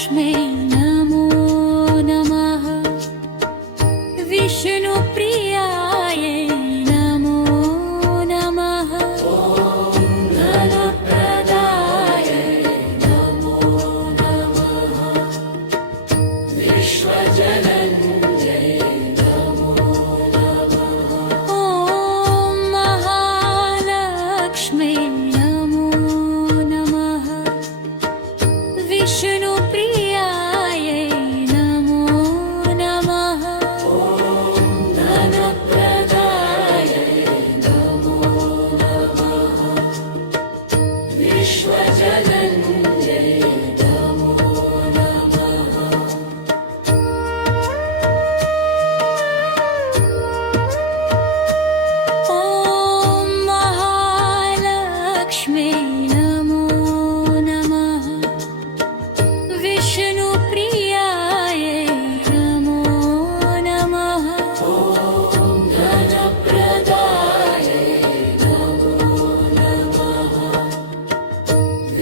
महालक्ष्मी नमो नमः। विष्णुप्रियाय नमो नमः। धनप्रदाय नमो नमः। विश्वजनन्यै नमो नमः। ॐ महालक्ष्मी नमो नमः। विष्णुप्रियाय नमो नमः। धनप्रदाय नमो नमः। विश्वजनन्यै नमो नमः। ॐ महालक्ष्मी नमो नमः। विष्णुप्रियाय नमो नमः। धनप्रदाय नमो नमः।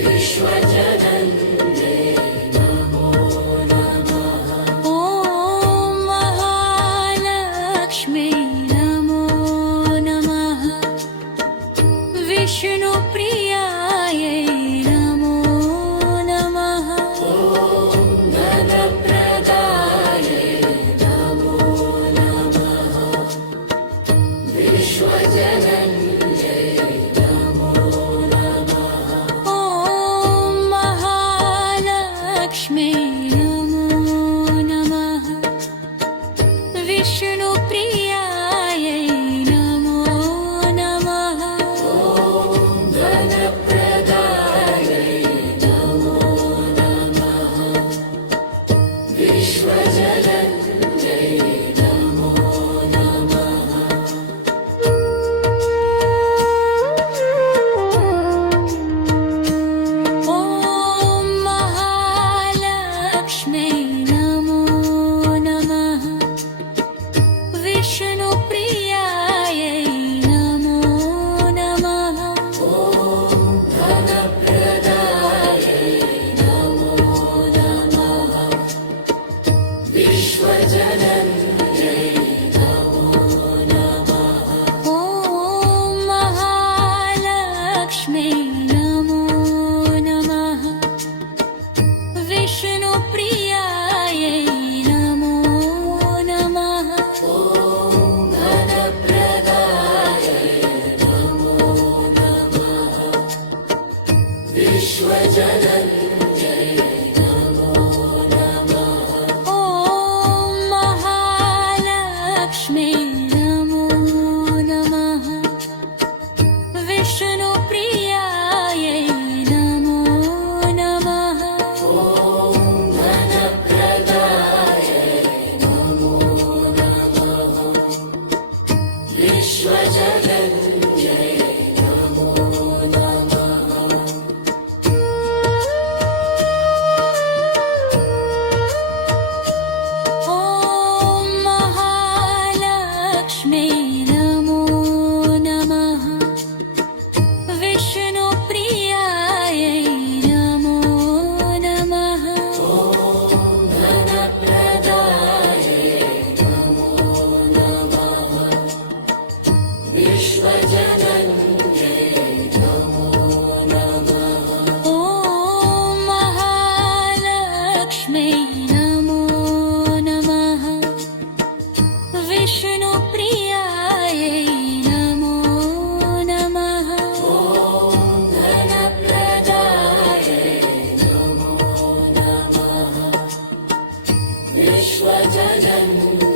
विश्वजनन्यै नमो नमः। ॐ महालक्ष्मी नमो नमः। विष्णुप्रियाय नमो नमः। धनप्रदाय नमो नमः। विश्वजनन्यै नमो नमः। ॐ महालक्ष्मी नमो नमः। विष्णुप्रियाय नमो नमः। धनप्रदाय नमो नमः। विश्वजनन्यै नमो नमः। ॐ महालक्ष्मी नमो नमः। विष्णुप्रियाय नमो नमः। धनप्रदाय नमो नमः। विश्वजनन्यै नमो नमः। ॐ महालक्ष्मी नमो नमः। विष्णुप्रियाय नमो नमः। धनप्रदाय नमो नमः। विश्वजनन्यै नमो नमः। ॐ महालक्ष्मी नमो नमः। विष्णुप्रियाय नमो नमः। धनप्रदाय नमो नमः। विश्वजनन्यै नमो नमः। ॐ महालक्ष्मी नमो नमः। विष्णुप्रियाय नमो नमः। धनप्रदाय नमो नमः। विश्वजनन्यै नमो नमः। ॐ महालक्ष्मी नमो नमः। विष्णुप्रियाय नमो नमः। धनप्रदाय नमो नमः। विश्वजनन्यै